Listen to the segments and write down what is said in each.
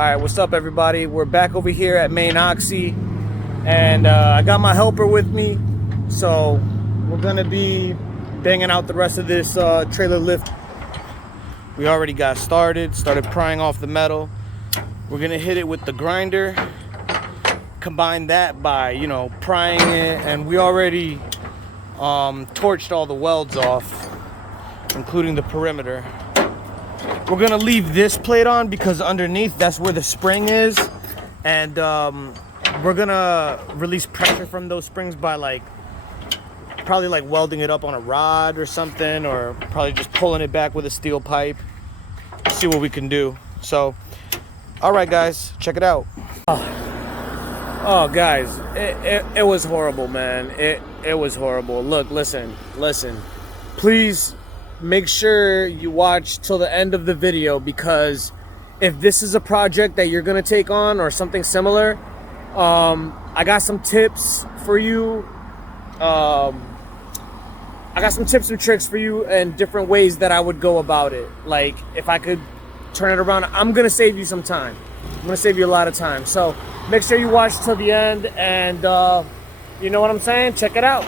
Alright, what's up everybody? We're back over here at Maine Oxy, and I got my helper with me, so we're gonna be banging out the rest of this trailer lift. We already got started prying off the metal. We're gonna hit it with the grinder, combine that by, you know, prying it, and we already torched all the welds off, including the perimeter. We're gonna leave this plate on because underneath, that's where the spring is, and we're gonna release pressure from those springs by probably welding it up on a rod or something, or probably just pulling it back with a steel pipe. See what we can do. So, all right, guys, check it out. Oh, guys, it was horrible, man. It was horrible. Look, listen. Please make sure you watch till the end of the video, because if this is a project that you're gonna take on or something similar, I got some tips for you. I got some tips and tricks for you and different ways that I would go about it. Like, if I could turn it around, I'm gonna save you some time. I'm gonna save you a lot of time. So make sure you watch till the end, and you know what I'm saying? Check it out.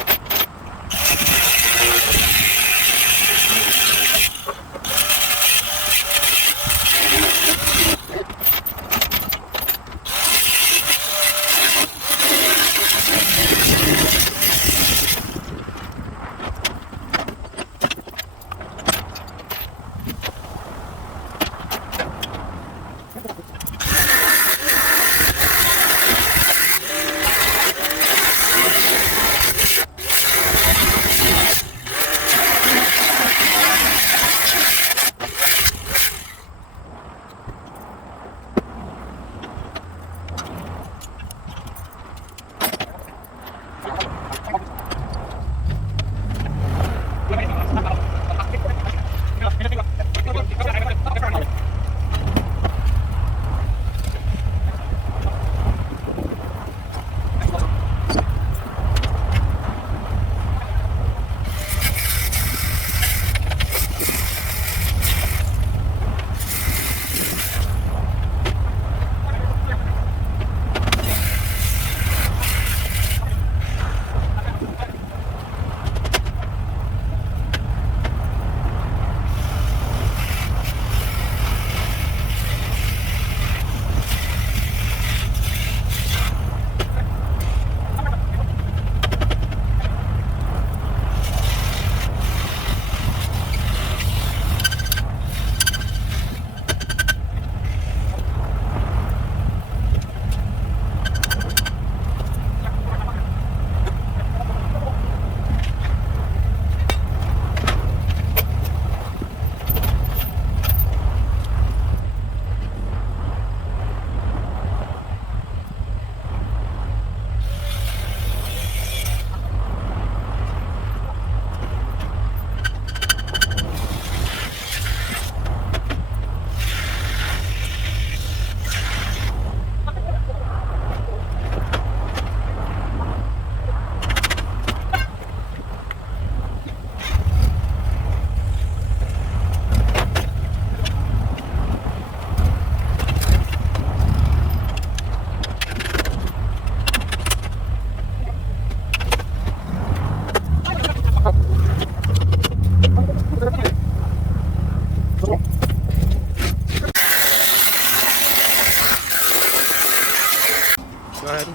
Go ahead.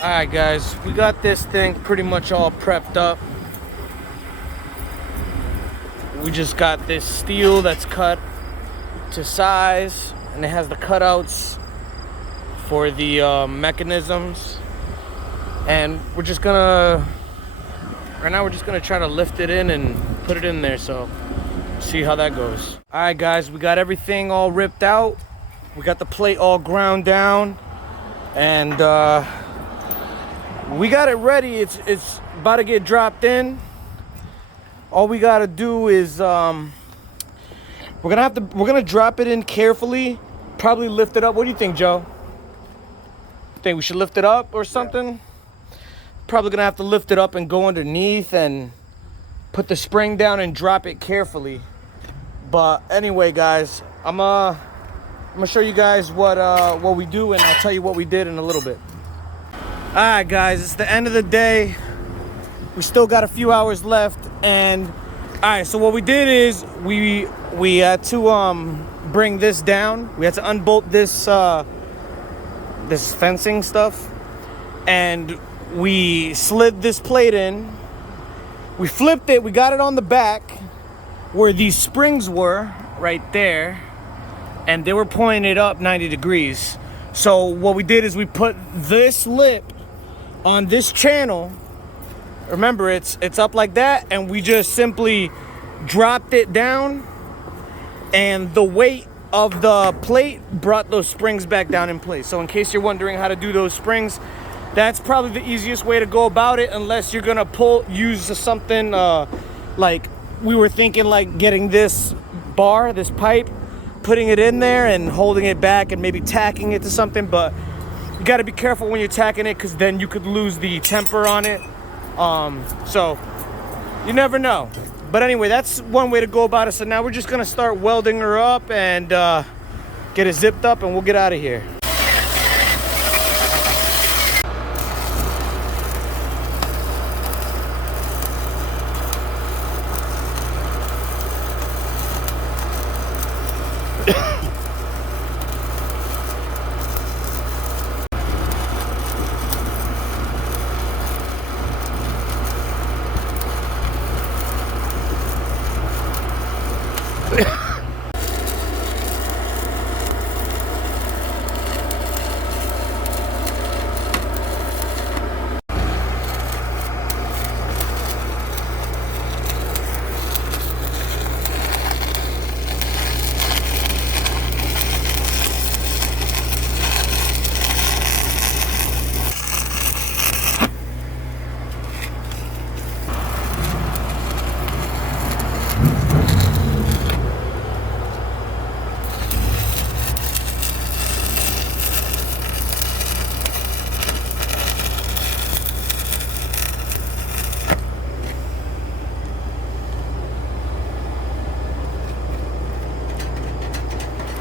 Alright guys, we got this thing pretty much all prepped up. We just got this steel that's cut to size, and it has the cutouts for the mechanisms. And we're just gonna, right now we're just gonna try to lift it in and put it in there, so see how that goes. Alright guys, we got everything all ripped out. We got the plate all ground down, and we got it ready. It's about to get dropped in. All we gotta do is we're gonna drop it in carefully, probably lift it up. What do you think, Joe? Think we should lift it up or something? Probably gonna have to lift it up and go underneath and put the spring down and drop it carefully. But anyway guys, I'm gonna show you guys what we do, and I'll tell you what we did in a little bit. Alright guys, it's the end of the day. We still got a few hours left, and alright, so what we did is we had to bring this down. We had to unbolt this this fencing stuff, and we slid this plate in. We flipped it, we got it on the back where these springs were, right there, and they were pointed up 90 degrees. So what we did is we put this lip on this channel. Remember, it's up like that, and we just simply dropped it down, and the weight of the plate brought those springs back down in place. So in case you're wondering how to do those springs, that's probably the easiest way to go about it, unless you're gonna use something like we were thinking, like getting this bar, this pipe, putting it in there and holding it back and maybe tacking it to something. But you got to be careful when you're tacking it, because then you could lose the temper on it. So you never know. But anyway, that's one way to go about it. So now we're just gonna start welding her up and get it zipped up, and we'll get out of here.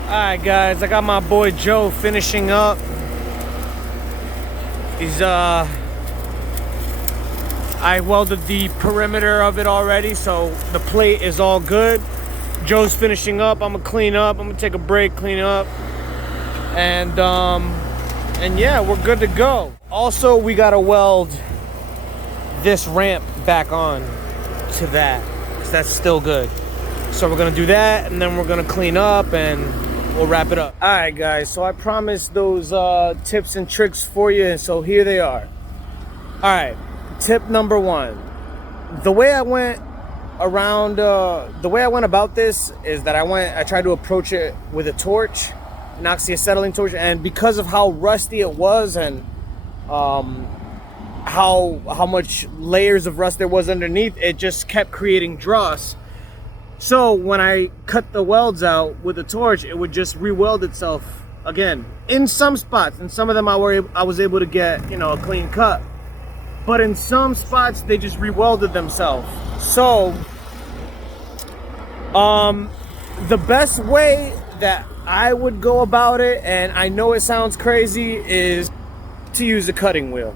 Alright guys, I got my boy Joe finishing up. He's I welded the perimeter of it already, so the plate is all good. Joe's finishing up. I'm gonna clean up. I'm gonna take a break, clean up, and yeah, we're good to go. Also, we gotta weld this ramp back on to that, because that's still good. So we're gonna do that, and then we're gonna clean up, and we'll wrap it up. All right guys, so I promised those tips and tricks for you, and so here they are. All right, tip number one. The way I went around, the way I went about this is that I tried to approach it with a torch, an oxyacetylene torch, and because of how rusty it was, and how much layers of rust there was underneath, it just kept creating dross. So when I cut the welds out with a torch, it would just re-weld itself again. In some spots, in some of them I was able to get, you know, a clean cut. But in some spots, they just re-welded themselves. So, the best way that I would go about it, and I know it sounds crazy, is to use a cutting wheel.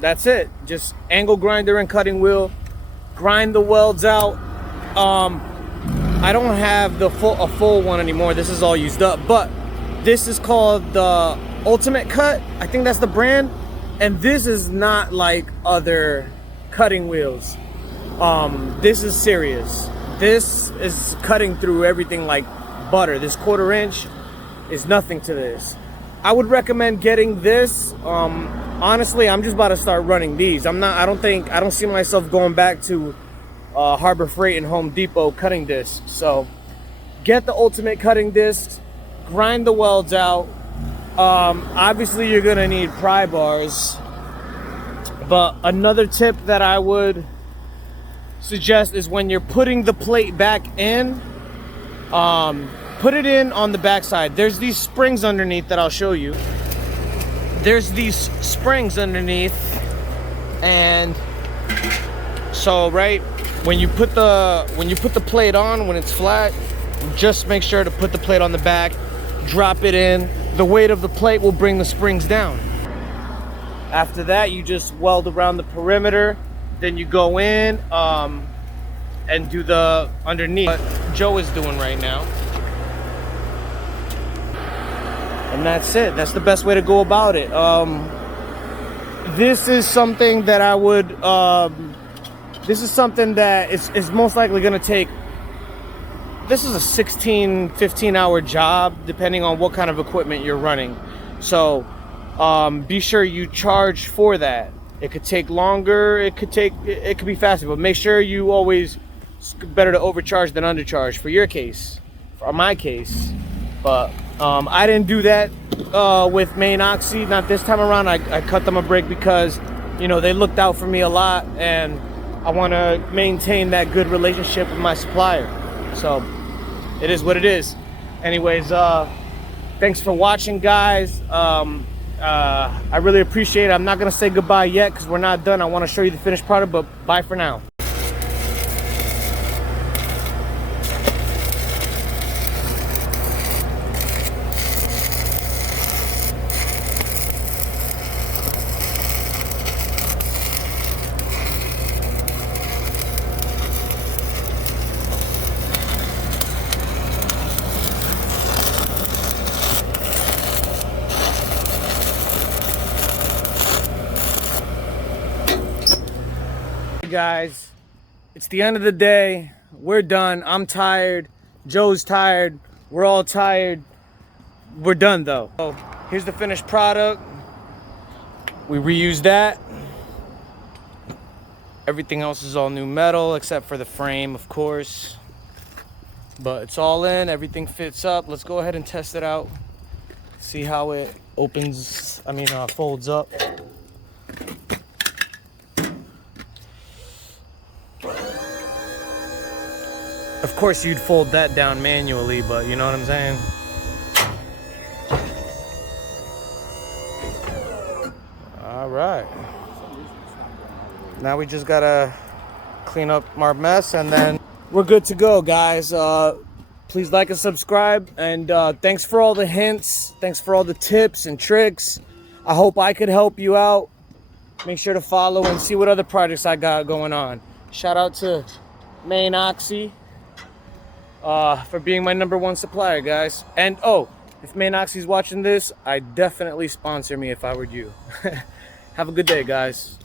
That's it. Just angle grinder and cutting wheel. Grind the welds out. I don't have a full one anymore. This is all used up, but this is called the Ultimate Cut. I think that's the brand. And this is not like other cutting wheels. This is serious. This is cutting through everything like butter. This 1/4 inch is nothing to this. I would recommend getting this. Honestly, I'm just about to start running these. I don't see myself going back to Harbor Freight and Home Depot cutting discs. So get the ultimate cutting discs, grind the welds out. Obviously you're gonna need pry bars, but another tip that I would suggest is when you're putting the plate back in, put it in on the back side. There's these springs underneath that I'll show you. There's these springs underneath, and so right when you put the plate on, when it's flat, just make sure to put the plate on the back, drop it in. The weight of the plate will bring the springs down. After that, you just weld around the perimeter, then you go in and do the underneath, what Joe is doing right now. And that's it. That's the best way to go about it. This is something that I would, this is something that is most likely gonna take, this is a 16, 15-hour job, depending on what kind of equipment you're running. So be sure you charge for that. It could take longer, it could be faster, but make sure you always, it's better to overcharge than undercharge for your case, for my case. But I didn't do that with Maine Oxy, not this time around. I cut them a break because, you know, they looked out for me a lot, and I want to maintain that good relationship with my supplier. So it is what it is. Anyways, thanks for watching, guys. I really appreciate it. I'm not gonna say goodbye yet because we're not done. I want to show you the finished product, but bye for now. Guys, it's the end of the day. We're done. I'm tired. Joe's tired. We're all tired. We're done though. So here's the finished product. We reused that. Everything else is all new metal except for the frame, of course. But it's all in. Everything fits up. Let's go ahead and test it out. See how it opens. Folds up. Of course you'd fold that down manually, but you know what I'm saying? All right. Now we just gotta clean up our mess and then we're good to go, guys. Please like and subscribe, and thanks for all the hints. Thanks for all the tips and tricks. I hope I could help you out. Make sure to follow and see what other projects I got going on. Shout out to Maine Oxy for being my #1 supplier, guys. And oh, if Maine Oxy's watching this, I'd definitely sponsor me if I were you. Have a good day, guys.